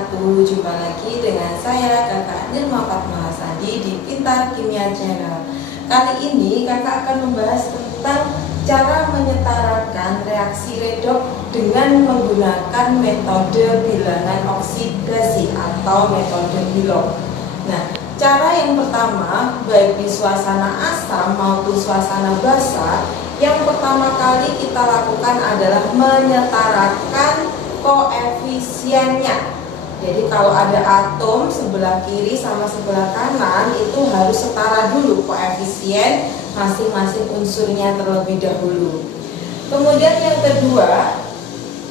wabarakatuh. Jumpa lagi dengan saya Kakak Nirma Fatmawasari di Pintar Kimia Channel. Kali ini kakak akan membahas tentang cara menyetarakan reaksi redoks dengan menggunakan metode bilangan oksidasi atau metode Bilog. Nah, cara yang pertama, baik di suasana asam maupun suasana basa, yang pertama kali kita lakukan adalah menyetarakan koefisiennya. Jadi kalau ada atom sebelah kiri sama sebelah kanan, itu harus setara dulu koefisien masing-masing unsurnya terlebih dahulu. Kemudian yang kedua,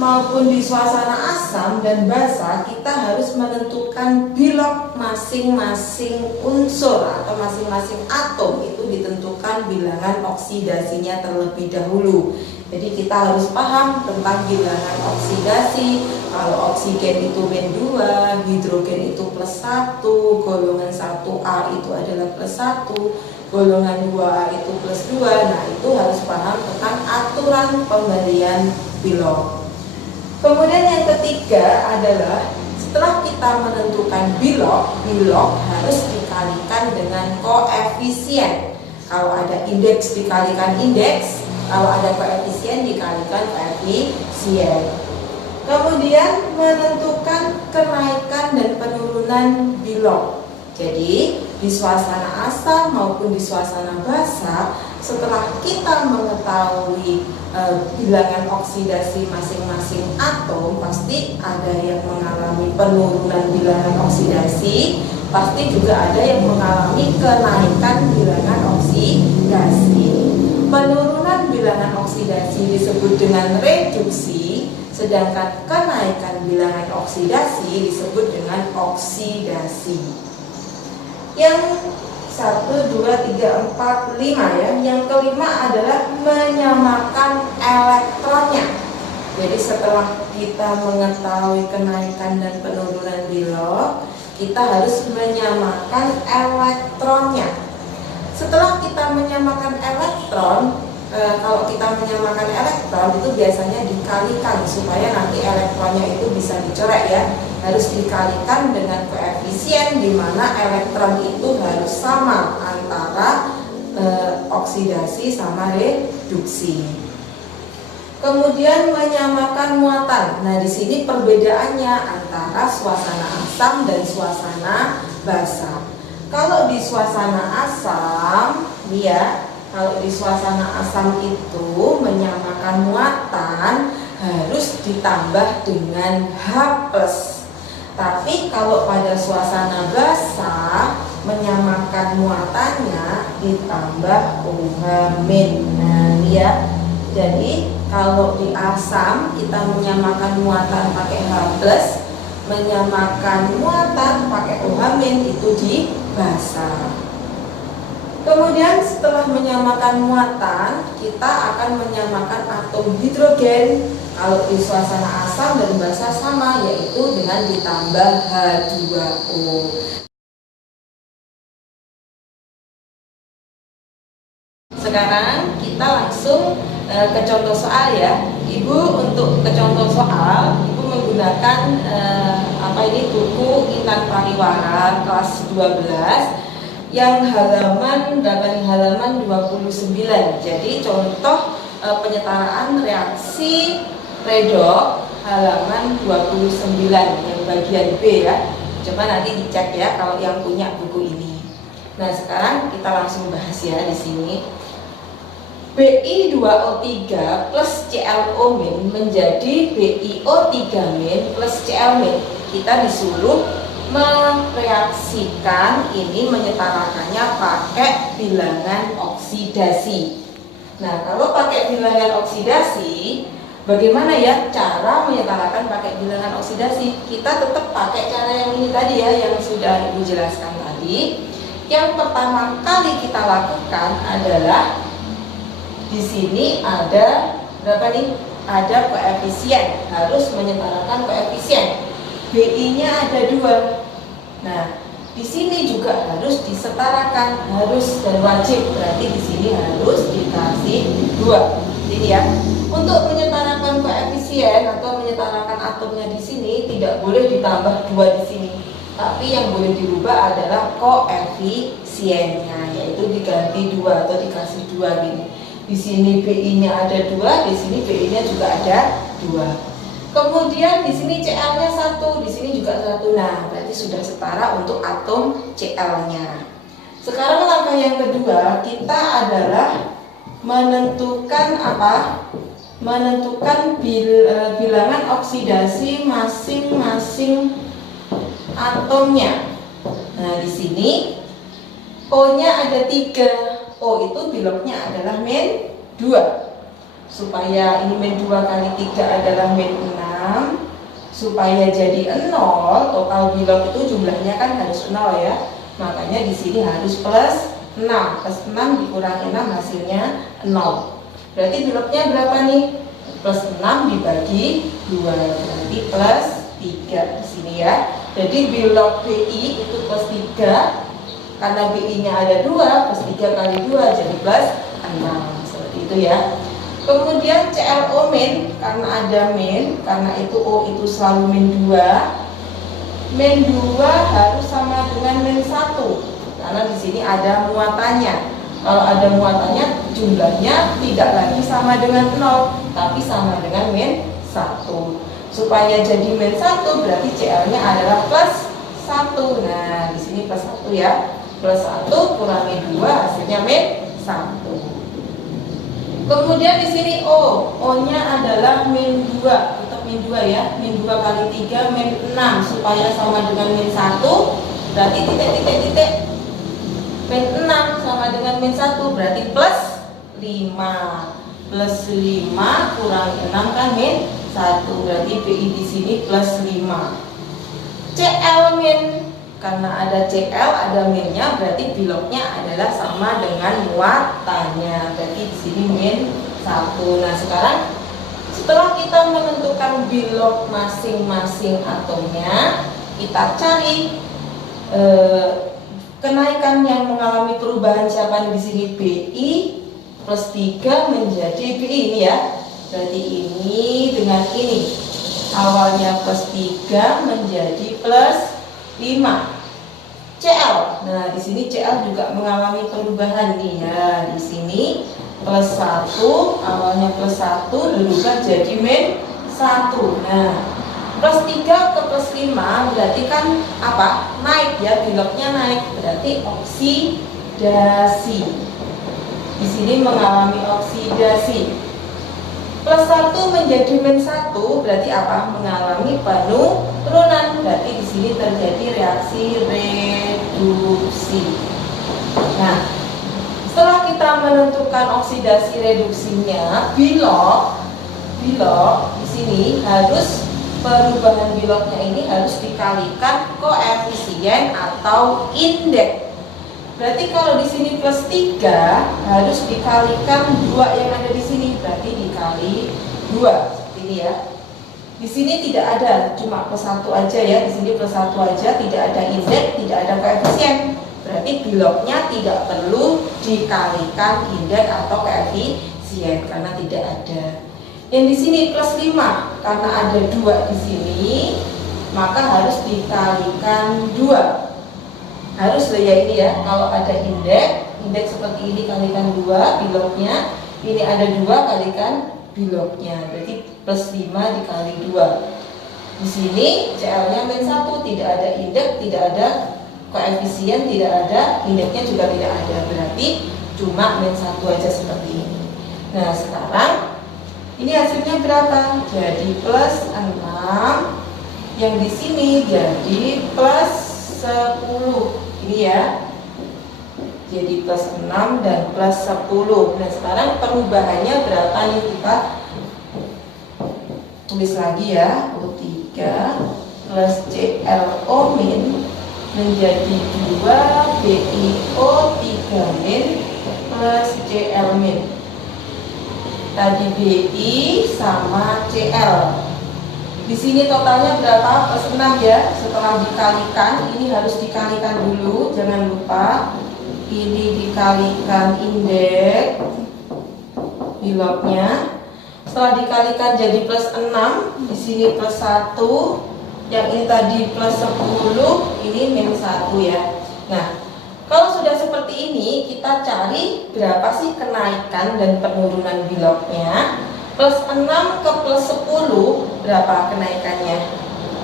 maupun di suasana asam dan basa, kita harus menentukan Bilog masing-masing unsur atau masing-masing atom, itu ditentukan bilangan oksidasinya terlebih dahulu. Jadi kita harus paham tentang bilangan oksidasi. Kalau oksigen itu -2, hidrogen itu +1, golongan 1A itu adalah +1, golongan 2A itu +2. Nah, itu harus paham tentang aturan pemberian Bilog. Kemudian yang ketiga adalah setelah kita menentukan Bilog harus dikalikan dengan koefisien. Kalau ada indeks dikalikan indeks, kalau ada koefisien dikalikan koefisien. Kemudian menentukan kenaikan dan penurunan Bilog. Jadi di suasana asam maupun di suasana basa, setelah kita mengetahui bilangan oksidasi masing-masing atom, pasti ada yang mengalami penurunan bilangan oksidasi, pasti juga ada yang mengalami kenaikan bilangan oksidasi. Penurunan bilangan oksidasi disebut dengan reduksi, sedangkan kenaikan bilangan oksidasi disebut dengan oksidasi. Yang 1, 2, 3, 4, 5 ya. Yang kelima adalah menyamakan elektronnya. Jadi setelah kita mengetahui kenaikan dan penurunan Bilog, kita harus menyamakan elektronnya. Setelah kita menyamakan elektron, kalau kita menyamakan elektron itu biasanya dikalikan supaya nanti elektronnya itu bisa dicoret ya. Harus dikalikan dengan koefisien di mana elektron itu harus sama antara oksidasi sama reduksi. Kemudian menyamakan muatan. Nah, di sini perbedaannya antara suasana asam dan suasana basa. Kalau di suasana asam, ya, kalau di suasana asam itu menyamakan muatan harus ditambah dengan H+. Tapi kalau pada suasana basa menyamakan muatannya ditambah OH-. Nah, ya. Jadi kalau di asam kita menyamakan muatan pakai H+, menyamakan muatan pakai OH- itu di basa. Kemudian setelah menyamakan muatan, kita akan menyamakan atom hidrogen. Kalau di suasana asam dan basa sama, yaitu dengan ditambah H2O. Sekarang kita langsung ke contoh soal ya. Ibu untuk ke contoh soal, Ibu menggunakan buku Intan Pariwara kelas 12 yang halaman 29. Jadi contoh penyetaraan reaksi redoks halaman 29 yang bagian B ya. Coba nanti dicek ya kalau yang punya buku ini. Nah, sekarang kita langsung bahas ya di sini. Bi2O3 plus ClO- menjadi BiO3- plus Cl-. Kita disuruh mereaksikan ini, menyetarakannya pakai bilangan oksidasi. Nah, kalau pakai bilangan oksidasi, bagaimana ya cara menyetarakan pakai bilangan oksidasi? Kita tetap pakai cara yang ini tadi ya, yang sudah Ibu jelaskan tadi. Yang pertama kali kita lakukan adalah di sini ada berapa nih? Ada koefisien, harus menyetarakan koefisien. BI-nya ada 2. Nah, di sini juga harus disetarakan, harus dan wajib. Berarti di sini harus dikasih 2. Jadi ya, untuk menyetarakan koefisien atau menyetarakan atomnya di sini tidak boleh ditambah 2 di sini. Tapi yang boleh dirubah adalah koefisiennya, yaitu diganti 2 atau dikasih 2 gini. Di sini BI-nya ada 2, di sini BI-nya juga ada 2. Kemudian di sini Cl-nya 1, di sini juga 1. Nah, berarti sudah setara untuk atom Cl-nya. Sekarang langkah yang kedua, kita adalah menentukan apa? Menentukan bilangan oksidasi masing-masing atomnya. Nah, di sini O-nya ada 3. O itu biloknya adalah min 2. Supaya ini min 2 kali 3 adalah min 6. Supaya jadi 0, total bilok itu jumlahnya kan harus 0 ya. Makanya di sini harus plus 6. Plus 6 dikurangi 6 hasilnya 0. Berarti biloknya berapa nih? Plus 6 dibagi 2. Berarti plus 3 di sini ya. Jadi bilok BI itu plus 3. Karena BI-nya ada 2, plus 3 kali 2 jadi plus 6. Seperti itu ya. Kemudian ClO min, karena ada min, karena itu O itu selalu min 2. Min 2 harus sama dengan min 1. Karena di sini ada muatannya. Kalau ada muatannya, jumlahnya tidak lagi sama dengan 0, tapi sama dengan min 1. Supaya jadi min 1 berarti Cl-nya adalah plus 1. Nah, di sini plus 1 ya. Plus 1 kurangi 2 hasilnya min 1. Kemudian di sini O-nya adalah min 2. Tetap min 2 ya. Min 2 kali 3 min 6 supaya sama dengan min 1. Berarti titik. Min 6 sama dengan min 1 berarti plus 5. Plus 5 kurangi 6 kan min 1. Berarti BI di sini plus 5. Cl min, karena ada Cl ada minnya berarti biloknya adalah sama dengan muatannya. Berarti di sini min 1. Nah, sekarang setelah kita menentukan bilok masing-masing atomnya, kita cari kenaikan yang mengalami perubahan siapa di sini? BI plus 3 menjadi BI ini ya. Berarti ini dengan ini. Awalnya plus 3 menjadi plus 5. Cl. Nah, di sini Cl juga mengalami perubahan nih ya. Di sini plus 1, awalnya plus 1 berubah jadi min 1. Nah, plus 3 ke plus 5 berarti kan apa? Naik ya, biloknya naik. Berarti oksidasi. Di sini mengalami oksidasi. Plus 1 menjadi min 1 berarti apa? Mengalami penurunan. Berarti di sini terjadi reaksi reduksi. Nah, setelah kita menentukan oksidasi reduksinya, bilok di sini harus perubahan biloknya ini harus dikalikan koefisien atau indeks. Berarti kalau di sini plus 3 harus dikalikan 2 yang ada di sini, berarti dikali 2 seperti ini ya. Di sini tidak ada, cuma plus 1 aja ya. Di sini plus 1 aja, tidak ada indeks, tidak ada koefisien. Berarti biloknya tidak perlu dikalikan indeks atau koefisien karena tidak ada. Yang di sini plus 5 karena ada 2 di sini, maka harus dikalikan 2. Harus ya ini ya, kalau ada indeks seperti ini kalikan 2 biloknya, ini ada 2 kalikan biloknya, berarti plus 5 dikali 2. Di sini Cl-nya min 1, tidak ada indeks, tidak ada koefisien, tidak ada indeksnya juga tidak ada, berarti cuma min 1 aja seperti ini. Nah, sekarang ini hasilnya berapa? Jadi plus 6, yang di sini jadi plus 10. Ini ya, jadi plus 6 dan plus 10. Nah, sekarang perubahannya berapa nih, kita tulis lagi ya. O3 plus ClO min menjadi 2 BiO3 min plus Cl min. Tadi BI sama Cl. Di sini totalnya berapa? Plus 6 ya. Setelah dikalikan, ini harus dikalikan dulu, jangan lupa. Ini dikalikan indeks biloknya. Setelah dikalikan jadi plus 6, di sini plus 1, yang ini tadi plus 10, ini minus 1 ya. Nah, kalau sudah seperti ini, kita cari berapa sih kenaikan dan penurunan bilognya. Plus 6 ke plus 10, berapa kenaikannya?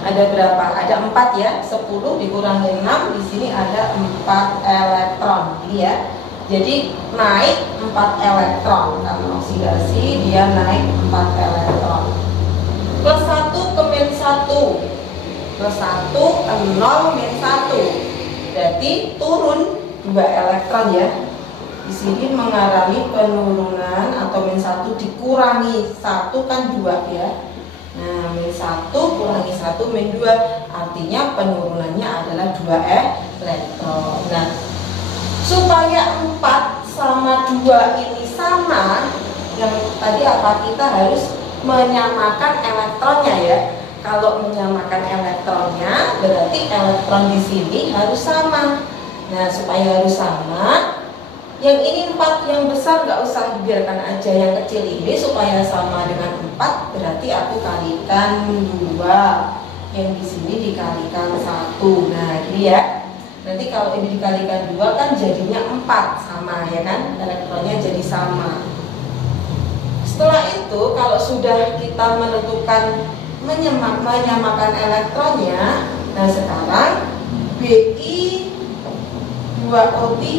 Ada berapa? Ada 4 ya. 10 dikurangi 6, di sini ada 4 elektron. Ini ya. Jadi naik 4 elektron. Karena oksidasi dia naik 4 elektron. Plus 1 ke min 1. Plus 1 ke 0 min 1. Berarti turun 2 elektron ya. Di sini mengalami penurunan atau min 1 dikurangi 1 kan 2 ya. Nah, min 1 kurangi 1 min 2, artinya penurunannya adalah 2 elektron. Nah, supaya 4 sama 2 ini sama, yang tadi apa, kita harus menyamakan elektronnya ya. Kalau menyamakan elektronnya, berarti elektron di sini harus sama. Nah, supaya harus sama, yang ini 4, yang besar nggak usah, biarkan aja yang kecil ini supaya sama dengan 4, berarti aku kalikan 2. Yang di sini dikalikan 1. Nah, ini ya. Nanti kalau ini dikalikan 2 kan jadinya 4, sama ya kan? Elektronnya jadi sama. Setelah itu, kalau sudah kita menentukan menyamakan elektronnya, nah sekarang Bi2O3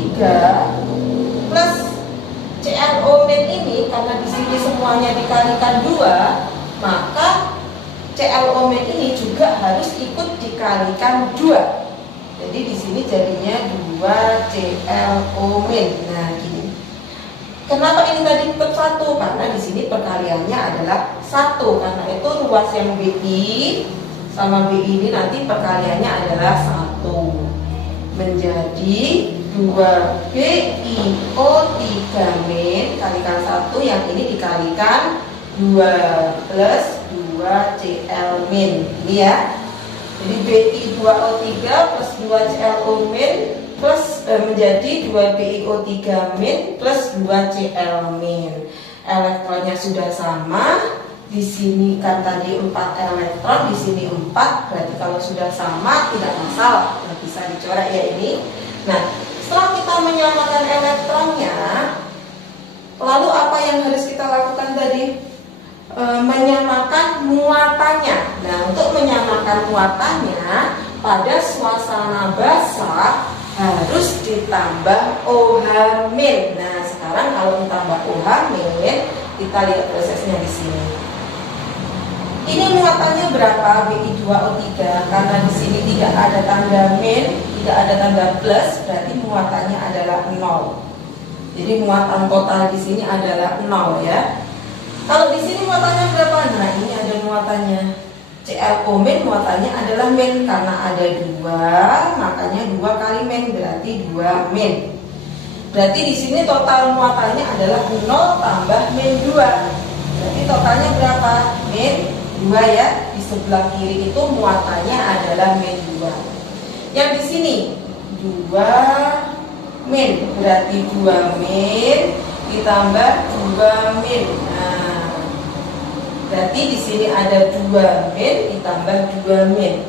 plus ClO- ini, karena di sini semuanya dikalikan 2, maka ClO- ini juga harus ikut dikalikan 2. Jadi di sini jadinya 2 ClO-. Nah, gini. Kenapa ini tadi tetap 1? Karena di sini perkaliannya adalah 1. Karena itu ruas yang Bi sama Bi ini nanti perkaliannya adalah 1. Menjadi 2 BiO3- kalikan 1, yang ini dikalikan 2 plus 2 Cl-. Ini ya. Jadi Bi2O3 plus 2 ClO- plus menjadi 2 BiO3- plus 2 Cl-. Elektronnya sudah sama. Di sini kan tadi 4 elektron, di sini 4. Berarti kalau sudah sama tidak masalah. Nah, bisa dicoret ya ini. Nah, setelah kita menyamakan elektronnya, lalu apa yang harus kita lakukan tadi? Menyamakan muatannya. Nah, untuk menyamakan muatannya, pada suasana basah harus ditambah OH-. Nah, sekarang kalau ditambah OH-, kita lihat prosesnya di sini. Ini muatannya berapa? Bi2O3, karena di sini tidak ada tanda min, tidak ada tanda plus, berarti muatannya adalah 0. Jadi muatan total di sini adalah 0 ya. Kalau di sini muatannya berapa? Nah, ini ada muatannya. ClO- muatannya adalah min, karena ada 2, makanya 2 kali min, berarti 2 min. Berarti di sini total muatannya adalah 0 tambah min 2. Berarti totalnya berapa? Min 2 ya. Di sebelah kiri itu muatannya adalah min 2. Yang di sini 2 min, berarti 2 min ditambah 2 min. Nah, berarti di sini ada 2 min ditambah 2 min.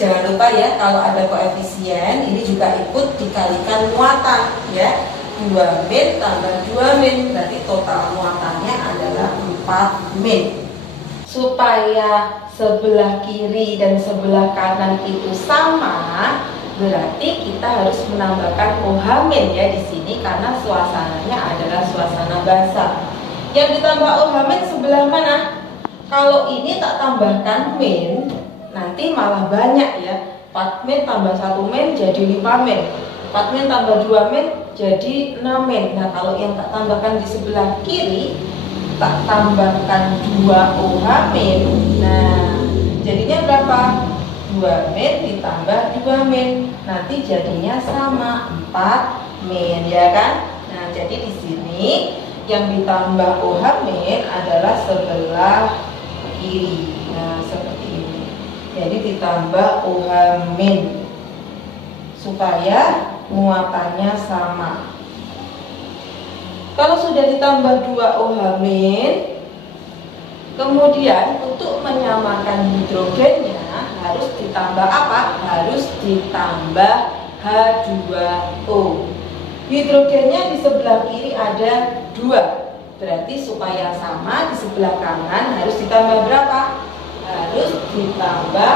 Jangan lupa ya, kalau ada koefisien ini juga ikut dikalikan muatan ya. 2 min tambah 2 min, berarti total muatannya adalah 4 min. Supaya sebelah kiri dan sebelah kanan itu sama, berarti kita harus menambahkan OH- ya di sini, karena suasananya adalah suasana basah. Yang ditambah OH- sebelah mana? Kalau ini tak tambahkan min, nanti malah banyak ya. 4 min tambah 1 min jadi 5 min. 4 min tambah 2 min jadi 6 min. Nah, kalau yang tak tambahkan di sebelah kiri, tak tambahkan 2 OH-. Nah, jadinya berapa? 2 min ditambah 2 min. Nanti jadinya sama 4 min ya kan? Nah, jadi di sini yang ditambah OH- adalah sebelah kiri. Nah, seperti ini. Jadi ditambah OH- supaya muatannya sama. Kalau sudah ditambah 2 OH-, Kemudian untuk menyamakan hidrogennya harus ditambah apa? Harus ditambah H2O. Hidrogennya di sebelah kiri ada 2. Berarti supaya sama di sebelah kanan harus ditambah berapa? Harus ditambah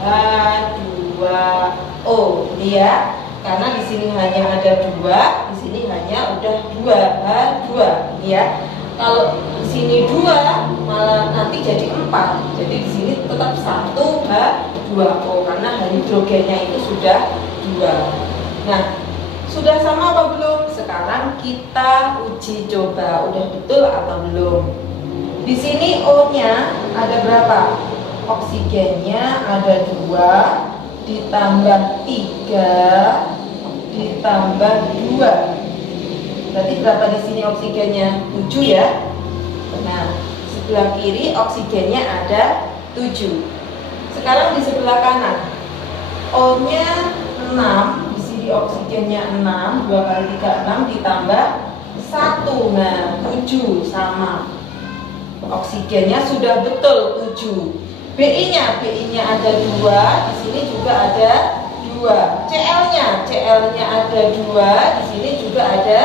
H2O, ya. Karena di sini hanya ada 2, di sini hanya udah 2 H2, ya. Kalau di sini 2 malah nanti jadi 4. Jadi di sini tetap 1 H2O karena hidrogennya itu sudah 2. Nah, sudah sama apa belum? Sekarang kita uji coba udah betul atau belum. Di sini O-nya ada berapa? Oksigennya ada 2 ditambah 3 ditambah 2. Berarti berapa di sini oksigennya? 7, ya. Nah, sebelah kiri oksigennya ada 7. Sekarang di sebelah kanan, O-nya 6, di sini oksigennya 6, 2 kali 3 6 ditambah 1. Nah, 7 sama. Oksigennya sudah betul 7. BI-nya ada 2, di sini juga ada 2. CL-nya ada 2, di sini juga ada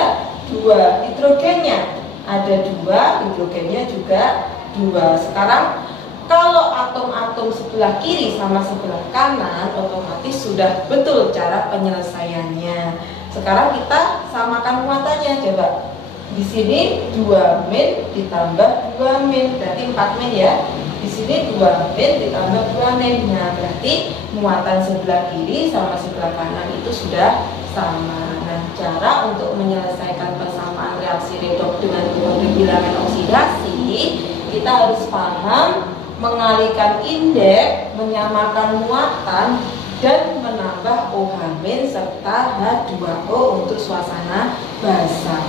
2. Hidrogennya ada 2, hidrogennya juga 2. Sekarang kalau atom-atom sebelah kiri sama sebelah kanan otomatis sudah betul cara penyelesaiannya. Sekarang kita samakan muatannya, coba. Di sini 2 min ditambah 2 min berarti 4 min, ya. Di sini 2 min ditambah 2 min. Nah, berarti muatan sebelah kiri sama sebelah kanan itu sudah sama. Nah, cara untuk menyelesaikan persamaan reaksi redoks dengan metode bilangan oksidasi, kita harus paham mengalihkan indeks, menyamakan muatan, dan menambah OH- serta H2O untuk suasana basah.